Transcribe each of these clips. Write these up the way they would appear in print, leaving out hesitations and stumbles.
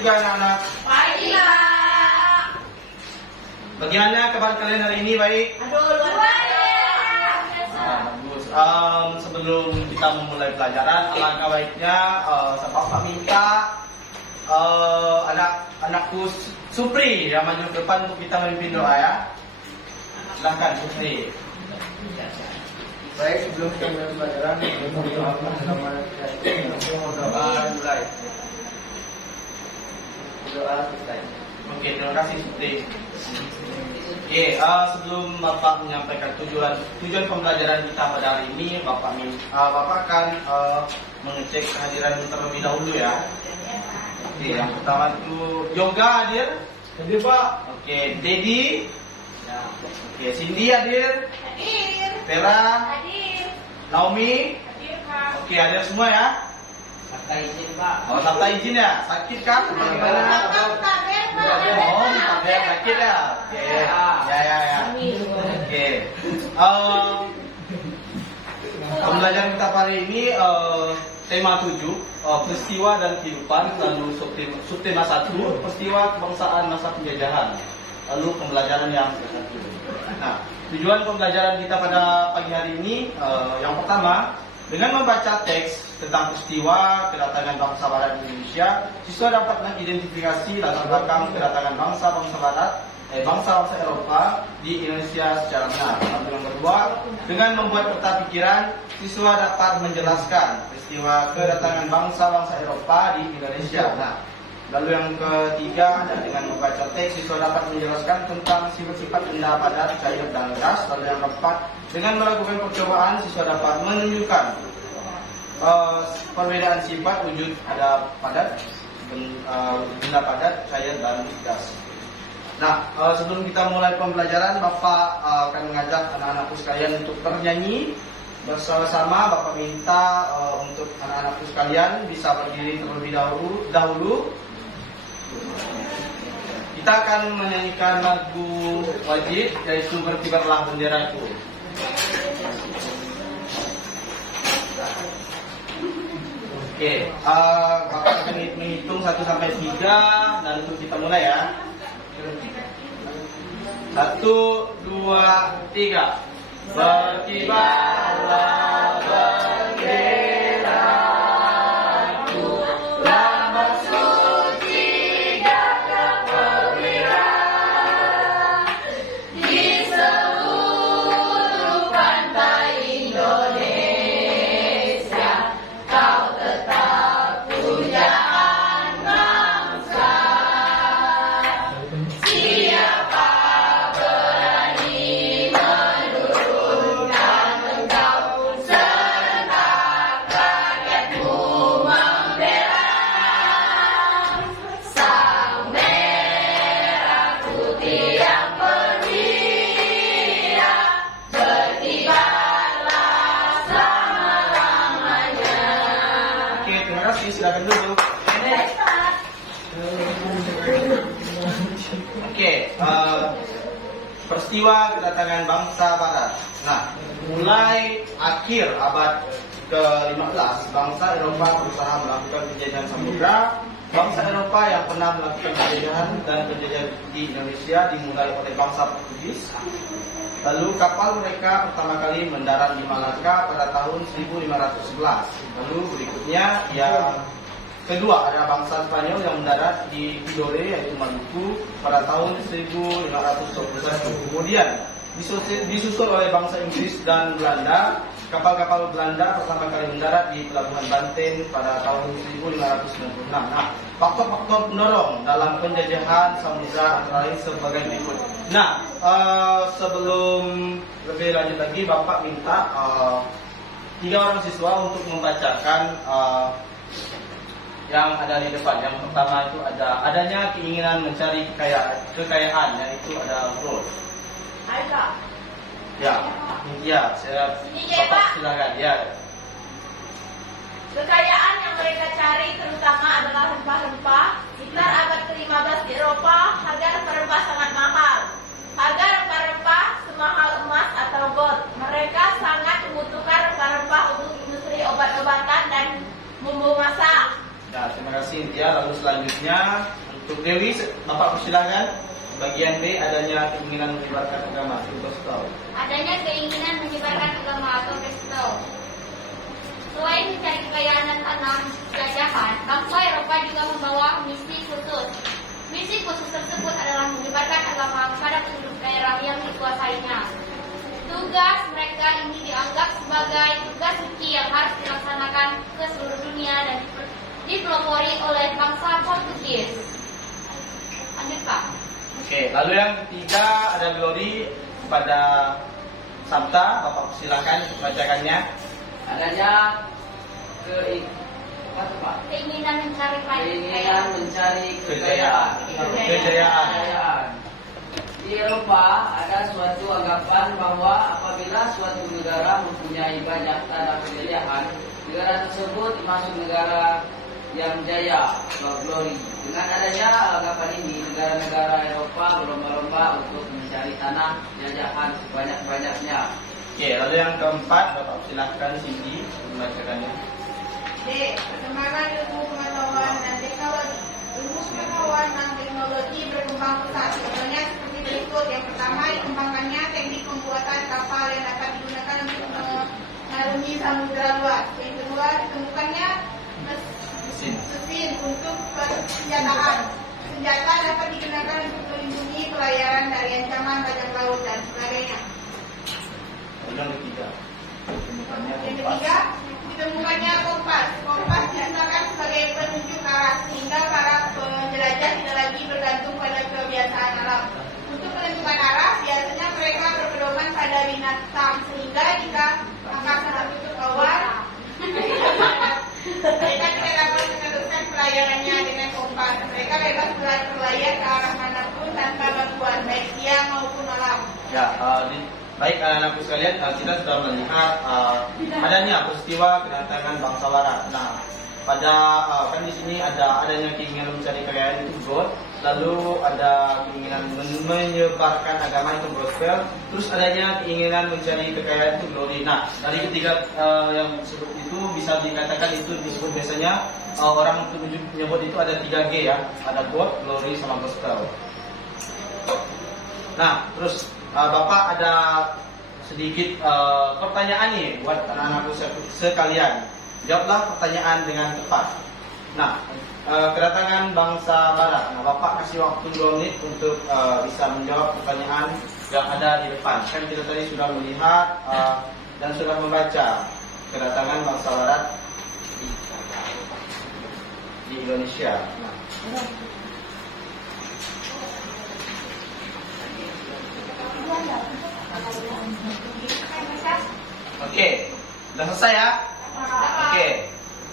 juga anak-anak? Pagi, Pak. Bagaimana kabar kalian hari ini? Baik? Aduh, luar biasa. Bagus. Sebelum kita memulai pelajaran, alangkah baiknya Bapak minta anak-anakku Supri yang maju ke depan untuk kita memimpin doa ya. Silahkan Supri. Baik, sebelum kita mulai pelajaran, doa mulai. Doa selesai. Oke, terima kasih Supri. Oke, sebelum Bapak menyampaikan tujuan pembelajaran kita pada hari ini, Bapak akan mengecek kehadiran terlebih dahulu ya. Oke, yang pertama itu Yoga hadir? Hadir Pak. Oke, Dedi? Ya. Oke, Cindy hadir? Hadir. Vera? Hadir. Naomi? Hadir, Pak. Oke, hadir semua ya? Minta izin Pak. Oh, minta izin ya? Sakit kan? Bagaimana? Oh, minta sakit ya? Oke, ya. Oke. Pembelajaran kita hari ini tema 7 peristiwa dan kehidupan, lalu subtema 1 peristiwa kebangsaan masa penjajahan, lalu pembelajaran yang ke-1. Nah, tujuan pembelajaran kita pada pagi hari ini yang pertama, dengan membaca teks tentang peristiwa kedatangan bangsa Barat Indonesia, siswa dapat mengidentifikasi latar belakang kedatangan bangsa-bangsa Barat bangsa-bangsa Eropa di Indonesia secara benar. Lalu yang kedua, dengan membuat peta pikiran, siswa dapat menjelaskan peristiwa kedatangan bangsa-bangsa Eropa di Indonesia. Nah, lalu yang ketiga, dengan membaca teks, siswa dapat menjelaskan tentang sifat-sifat benda padat, cair, dan gas. Lalu yang keempat, dengan melakukan percobaan, siswa dapat menunjukkan perbedaan sifat wujud ada padat, benda padat, cair, dan gas. Nah, sebelum kita mulai pembelajaran, Bapak akan mengajak anak-anakku sekalian untuk bernyanyi bersama-sama. Bapak minta untuk anak-anakku sekalian bisa berdiri terlebih dahulu. Kita akan menyanyikan lagu wajib, yaitu Berkibarlah Benderaku. Oke, Bapak akan menghitung 1 sampai 3 dan untuk kita mulai ya. 1, 2, 3. Berkibarlah benderaku, lambang suci gagah perwira di seluruh pantai Indonesia. Kau tetap pujaan bangsa. Siapa berani menurunkan engkau, serentak rakyatmu membela. Sang merah putih yang perwira, berkibarlah selama-lamanya. Oke, terima kasih. Silakan duduk. Oke, peristiwa kedatangan bangsa Barat. Nah, mulai akhir abad ke-15, bangsa Eropa berusaha melakukan penjajahan samudra. Bangsa Eropa yang pernah melakukan penjajahan dan penjajahan di Indonesia dimulai oleh bangsa Portugis. Lalu kapal mereka pertama kali mendarat di Malaka pada tahun 1511. Lalu berikutnya yang kedua ada bangsa Spanyol yang mendarat di Tidore yaitu Maluku pada tahun 1521. Kemudian disusul oleh bangsa Inggris dan Belanda. Kapal-kapal Belanda pertama kali mendarat di Pelabuhan Banten pada tahun 1596. Nah, faktor-faktor pendorong dalam penjajahan samudra antara lain sebagai berikut. Nah, sebelum lebih lanjut lagi, Bapak minta 3 orang siswa untuk membacakan yang ada di depan. Yang pertama itu adanya keinginan mencari kekayaan, yaitu ada growth. Ayo, Ya, saya Ini ya, Bapak Pak. silakan ya. Kekayaan yang mereka cari terutama adalah rempah-rempah. Sekitar abad ke-15 di Eropa, harga rempah-rempah sangat mahal. Harga rempah-rempah semahal emas atau gold. Mereka sangat membutuhkan rempah-rempah untuk industri obat-obatan dan bumbu masak. Nah, terima kasih Cynthia. Lalu selanjutnya untuk Dewi, Bapak persilahkan. Bagian B, adanya keinginan menyebarkan agama. Coba tahu. Adanya keinginan menyebarkan agama atau Kristen. Selain mencari kekayaan dan tanah jajahan, bangsa Eropa juga membawa misi khusus. Misi khusus tersebut adalah menyebarkan agama kepada penduduk daerah yang dikuasainya. Tugas mereka ini dianggap sebagai tugas suci yang harus dilaksanakan ke seluruh dunia dan dipelopori oleh bangsa Portugis. Lanjut Pak. Oke, lalu yang ketiga ada Glory kepada Sabta. Bapak silakan bacakannya. Adanya Keinginan mencari keinginan mencari kekayaan. Kejayaan. Di Eropa ada suatu anggapan bahwa apabila suatu negara mempunyai banyak tanah penjajahan, negara tersebut termasuk negara yang jaya atau glory. Dengan adanya anggapan ini, negara-negara Eropa berlomba-lomba untuk mencari tanah jajahan sebanyak-banyaknya. Oke, lalu yang keempat, Bapak silakan Cindy membacakannya. D. Perkembangan ilmu pengetahuan dan teknologi. Ilmu pengetahuan dan teknologi berkembang pesat. Contohnya seperti berikut. Yang pertama, dikembangkannya teknik pembuatan kapal yang dapat digunakan untuk mengarungi samudera luas. Yang kedua, ditemukannya mesin untuk persenjataan. Senjata dapat digunakan untuk melindungi pelayaran dari ancaman bajak laut dan sebagainya. Lalu yang ketiga, Yang ketiga, ditemukannya kompas. Kompas digunakan sebagai penunjuk arah sehingga para penjelajah tidak lagi bergantung pada kebiasaan alam. Untuk menentukan arah, biasanya mereka berpedoman pada binatang sehingga jika angkasa tertutup awan, mereka tidak dapat meneruskan pelayarannya dengan kompas. Mereka bebas berlayar ke arah manapun tanpa bantuan baik siang maupun malam. Ya, baik anak-anakku sekalian, kita sudah melihat adanya peristiwa kedatangan bangsa Barat. Nah, pada kan di sini adanya keinginan mencari kekayaan itu God, lalu ada keinginan menyebarkan agama itu gospel, terus adanya keinginan mencari kekayaan itu glory. Nah, dari ketiga yang disebut itu bisa dikatakan itu disebut biasanya orang untuk menyebut itu ada 3G ya, ada God, glory, sama gospel. Nah, terus Bapak ada sedikit pertanyaan nih buat anak-anakku sekalian. Jawablah pertanyaan dengan tepat. Nah, kedatangan bangsa Barat. Nah, Bapak kasih waktu 2 menit untuk bisa menjawab pertanyaan yang ada di depan. Kan kita tadi sudah melihat dan sudah membaca kedatangan bangsa Barat di Indonesia. Nah, oke, sudah selesai ya? Oke,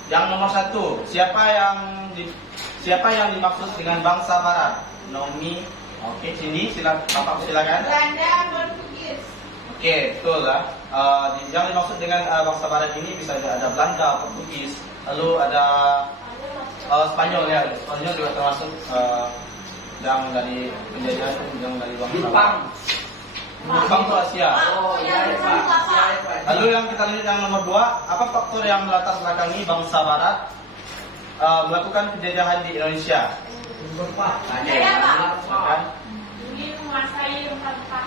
yang nomor 1, siapa yang dimaksud dengan bangsa Barat? Naomi. Oke, sini Bapak silakan. Belanda, Portugis. Oke, betul lah. Yang dimaksud dengan bangsa Barat ini bisa ada Belanda, Portugis, lalu ada Spanyol ya. Spanyol juga termasuk yang dari penjajahan, yang dari bangsa Barat. Jepang itu Asia. Oh, iya, Pak. Lalu yang kita lihat yang nomor 2, apa faktor yang melatar belakangi bangsa Barat melakukan penjajahan di Indonesia? Saya, Pak. Silakan. Ingin menguasai rempah-rempah.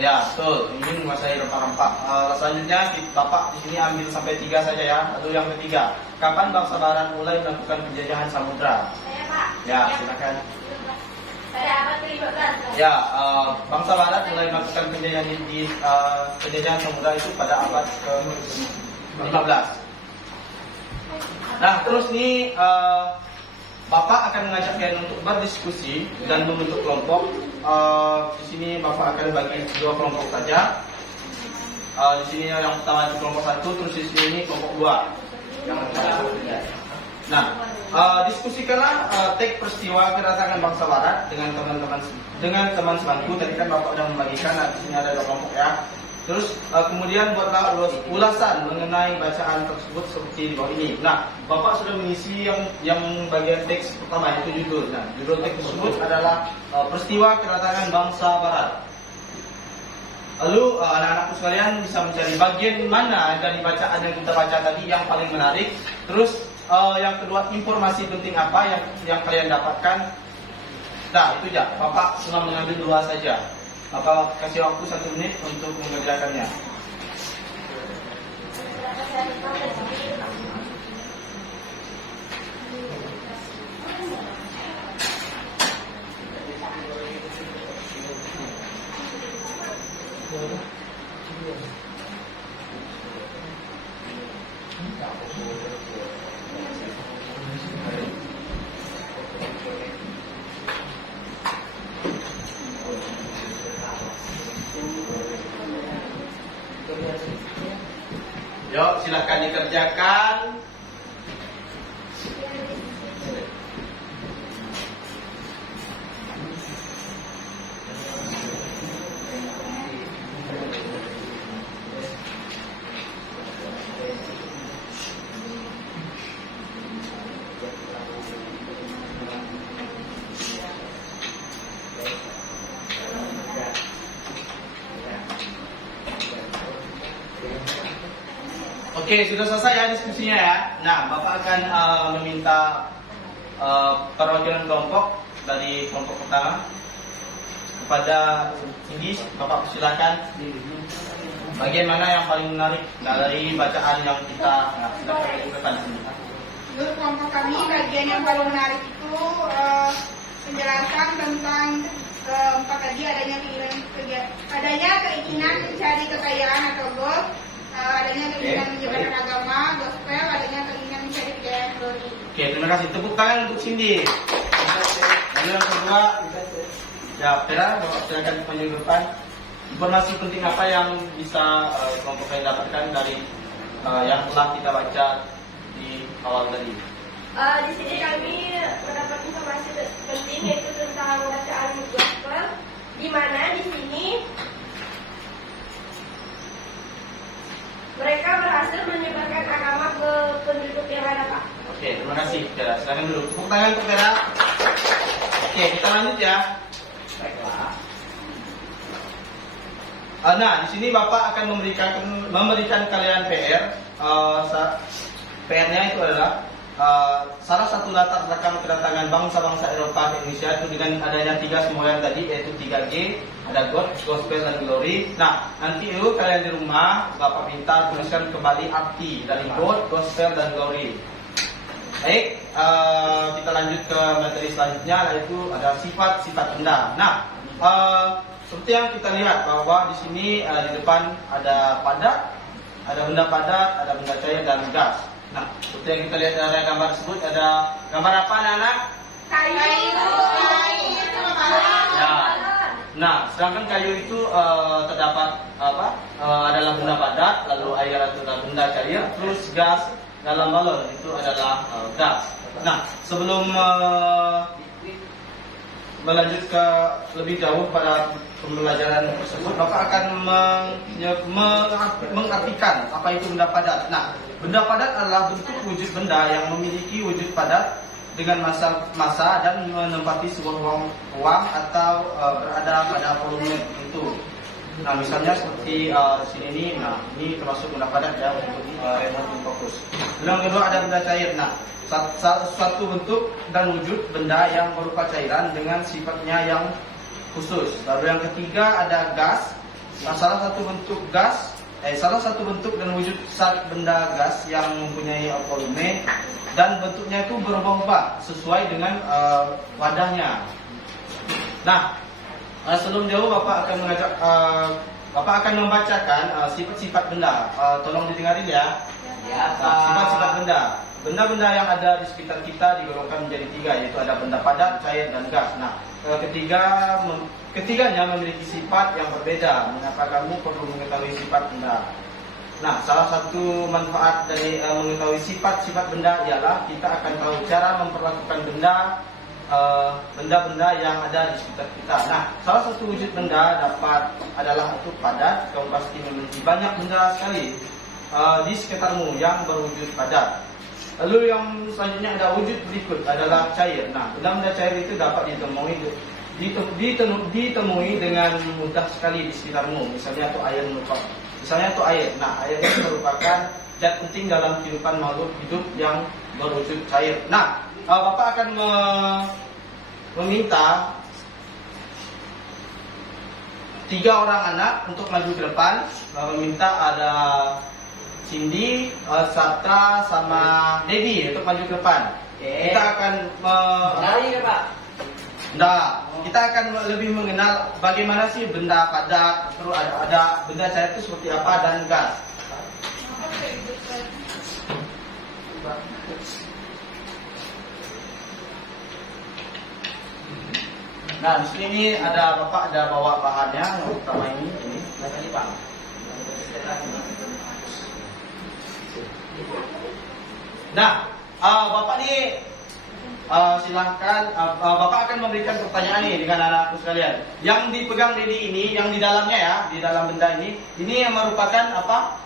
Ya, betul. Ingin menguasai rempah-rempah. Selanjutnya Bapak di sini ambil sampai 3 saja ya. Lalu yang ketiga, kapan bangsa Barat mulai melakukan penjajahan samudra? Saya, Pak. Ya, silakan. Pada abad ke-15. Ya, bangsa Barat mulai melakukan penjajahan samudra itu pada abad ke-15. Nah, terus nih Bapak akan mengajak kalian untuk berdiskusi dan membentuk kelompok. Di sini Bapak akan bagi 2 kelompok saja. Di sini yang pertama itu kelompok 1, terus di sini kelompok 2. Yang nah, diskusikanlah teks peristiwa kedatangan bangsa Barat dengan teman sebangku. Tadi kan Bapak sudah membagikan, di sini ada 2 kelompok ya. Terus kemudian buatlah ulasan mengenai bacaan tersebut seperti di bawah ini. Nah, Bapak sudah mengisi yang bagian teks pertama, itu judul. Nah, judul teks tersebut adalah peristiwa kedatangan bangsa Barat. Lalu anak-anakku sekalian bisa mencari bagian mana dari bacaan yang kita baca tadi yang paling menarik. Terus yang kedua, informasi penting apa yang kalian dapatkan. Nah, itu aja. Bapak cuma mengambil 2 saja. Bapak kasih waktu 1 menit untuk mengerjakannya. Yuk, silahkan dikerjakan. Oke, sudah selesai ya diskusinya ya. Nah, Bapak akan meminta perwakilan kelompok dari kelompok pertama kepada Cindy. Bapak persilakan. Bagian mana yang paling menarik dari bacaan yang kita silakan lakukan. Menurut kelompok kami, bagian yang paling menarik itu penjelasan tentang tadi adanya keinginan mencari kekayaan atau goal, adanya keinginan menyebarkan agama, gospel, adanya keinginan mencari kekayaan glory. Oke, terima kasih. Tepuk tangan untuk Cindy. Lalu yang kedua, ya, Vera, Bapak silakan maju ke depan. Informasi penting apa yang bisa kelompok kalian dapatkan dari yang telah kita baca di awal tadi? Di sini kami mendapat informasi penting yaitu tentang bacaan gospel, di mana di sini mereka berhasil menyebarkan agama ke penduduk yang ada, Pak. Oke, terima kasih, Vera. Silakan dulu. Tepuk tangan untuk Vera. Oke, kita lanjut ya. Baiklah. Nah, di sini Bapak akan memberikan kalian PR. PR-nya itu adalah salah satu latar belakang kedatangan bangsa-bangsa Eropa ke Indonesia itu dengan adanya 3 semboyan tadi, yaitu 3G, ada God, Gospel, dan Glory. Nah, nanti itu kalian di rumah Bapak minta tuliskan kembali arti dari God, Gospel, dan Glory. Baik, kita lanjut ke materi selanjutnya, yaitu ada sifat-sifat benda. Nah, seperti yang kita lihat bahwa di sini di depan ada padat, ada benda padat, ada benda cair, dan gas. Nah, seperti yang kita lihat dari gambar tersebut, ada gambar apa, anak-anak? Kayu. Ya. Nah, sedangkan kayu itu terdapat apa? Adalah benda padat, lalu air adalah benda cair, terus gas dalam balon itu adalah gas. Nah, sebelum melanjut ke lebih jauh pada pembelajaran tersebut, Bapak akan mengartikan apa itu benda padat. Nah, benda padat adalah bentuk wujud benda yang memiliki wujud padat dengan massa dan menempati sebuah ruang atau berada pada volume tertentu. Nah, misalnya seperti sini ini, nah ini termasuk benda padat ya untuk remote fokus. Yang kedua ada benda cair. Nah, suatu bentuk dan wujud benda yang berupa cairan dengan sifatnya yang khusus. Lalu yang ketiga ada gas. Nah, salah satu bentuk dan wujud zat benda gas yang mempunyai volume dan bentuknya itu berubah-ubah sesuai dengan wadahnya. Nah, sebelum jauh Bapak akan membacakan sifat-sifat benda. Tolong didengarin ya. Ya, Pak. Sifat-sifat benda. Benda-benda yang ada di sekitar kita digolongkan menjadi 3, yaitu ada benda padat, cair, dan gas. Nah, ketiganya memiliki sifat yang berbeda. Mengapa kamu perlu mengetahui sifat benda? Nah, salah satu manfaat dari mengetahui sifat-sifat benda ialah kita akan tahu cara memperlakukan benda-benda yang ada di sekitar kita. Nah, salah satu wujud benda adalah itu padat. Kamu pasti memiliki banyak benda sekali di sekitarmu yang berwujud padat. Lalu yang selanjutnya ada wujud berikut adalah cair. Nah, benda-benda cair itu dapat ditemui dengan mudah sekali di sekitarmu. Misalnya itu air. Nah, air ini merupakan zat penting dalam kehidupan makhluk hidup yang berwujud cair. Nah, Bapak akan meminta 3 orang anak untuk maju ke depan. Meminta ada Cindy, Satra, sama Dedi untuk maju ke depan. Kita akan Lari ya Pak. kita akan lebih mengenal bagaimana sih benda padat, terus ada benda cair itu seperti apa, dan gas. Nah, di sini ini ada Bapak ada bawa bahannya. Yang pertama ini Pak. Nah, Bapak ini silahkan, Bapak akan memberikan pertanyaan nih dengan anak-anakku sekalian. Yang dipegang Dedi ini, yang di dalamnya ya, di dalam benda ini yang merupakan apa?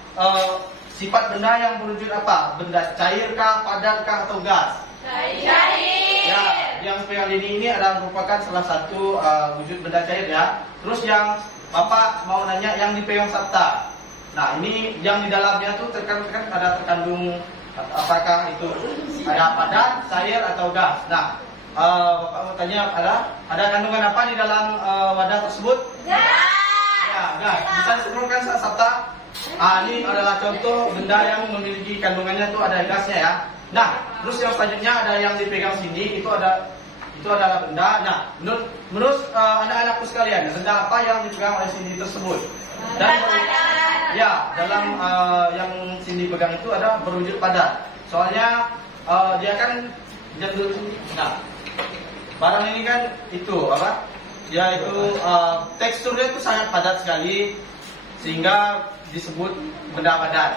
Sifat benda yang berwujud apa? Benda cairkah, padatkah, atau gas? Cair. Ya, yang pegang Dedi ini adalah merupakan salah satu wujud benda cair ya. Terus yang Bapak mau nanya yang dipegang Sabta. Nah, ini yang di dalamnya tuh terkandung apakah itu ada padat, cair, atau gas. Nah, Bapak mau tanya ada kandungan apa di dalam wadah tersebut? Gas. Ya, gas. Bisa disebutkan Sabta? Ini adalah contoh benda yang memiliki kandungannya itu ada gasnya ya. Nah, terus yang selanjutnya ada yang dipegang sini, itu adalah benda. Nah, menurut anak-anakku sekalian, benda apa yang dipegang oleh Cindy tersebut? Dan ya, dalam yang Cindy pegang itu ada berwujud padat. Soalnya dia kan jadul sini. Nah, barang ini kan itu apa? Dia itu teksturnya itu sangat padat sekali sehingga disebut benda padat.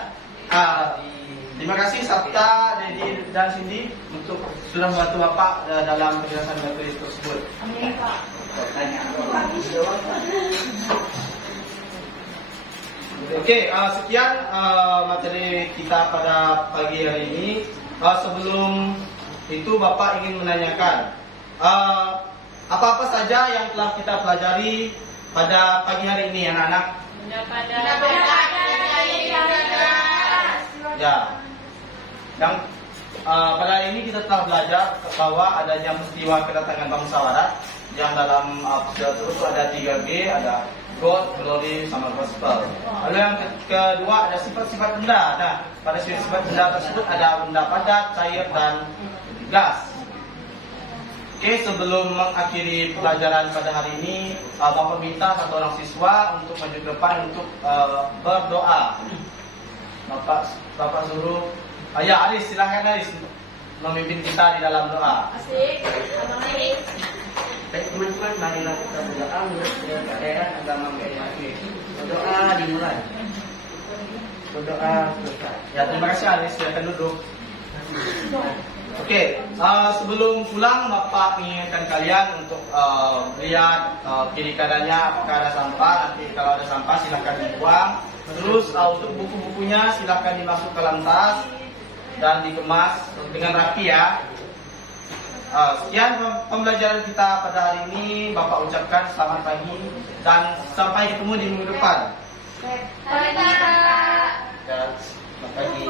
Terima kasih Sabta, Dedi, dan Cindy untuk sudah membantu Bapak dalam penjelasan materi tersebut. Amin, Pak. Oke, sekian materi kita pada pagi hari ini. Sebelum itu Bapak ingin menanyakan apa-apa saja yang telah kita pelajari pada pagi hari ini, anak-anak? Ya, yang pada hari ini kita telah belajar bahwa adanya peristiwa kedatangan bangsa Barat yang dalam peristiwa tersebut ada 3G, ada God, Glory, sama Gospel. Lalu yang kedua ada sifat-sifat benda. Nah, pada sifat-sifat benda tersebut ada benda padat, cair, dan gas. Oke, sebelum mengakhiri pelajaran pada hari ini, Bapak minta satu orang siswa untuk maju ke depan untuk berdoa. Bapak suruh, ya Aris, silahkan Aris memimpin kita di dalam doa. Asik. Abang Aris. Baik teman-teman, marilah kita berdoa menurut keadaan agama masing-masing. Berdoa dimulai. Berdoa selesai. Ya, terima kasih Aris, silakan duduk. Oke, sebelum pulang Bapak mengingatkan kalian untuk lihat kiri kanannya apakah ada sampah. Nanti kalau ada sampah silahkan dibuang. Terus untuk buku-bukunya silahkan dimasuk ke dalam tas dan dikemas dengan rapi ya. Sekian pembelajaran kita pada hari ini. Bapak ucapkan selamat pagi dan sampai ketemu di minggu depan. Selamat pagi. Ya, selamat pagi.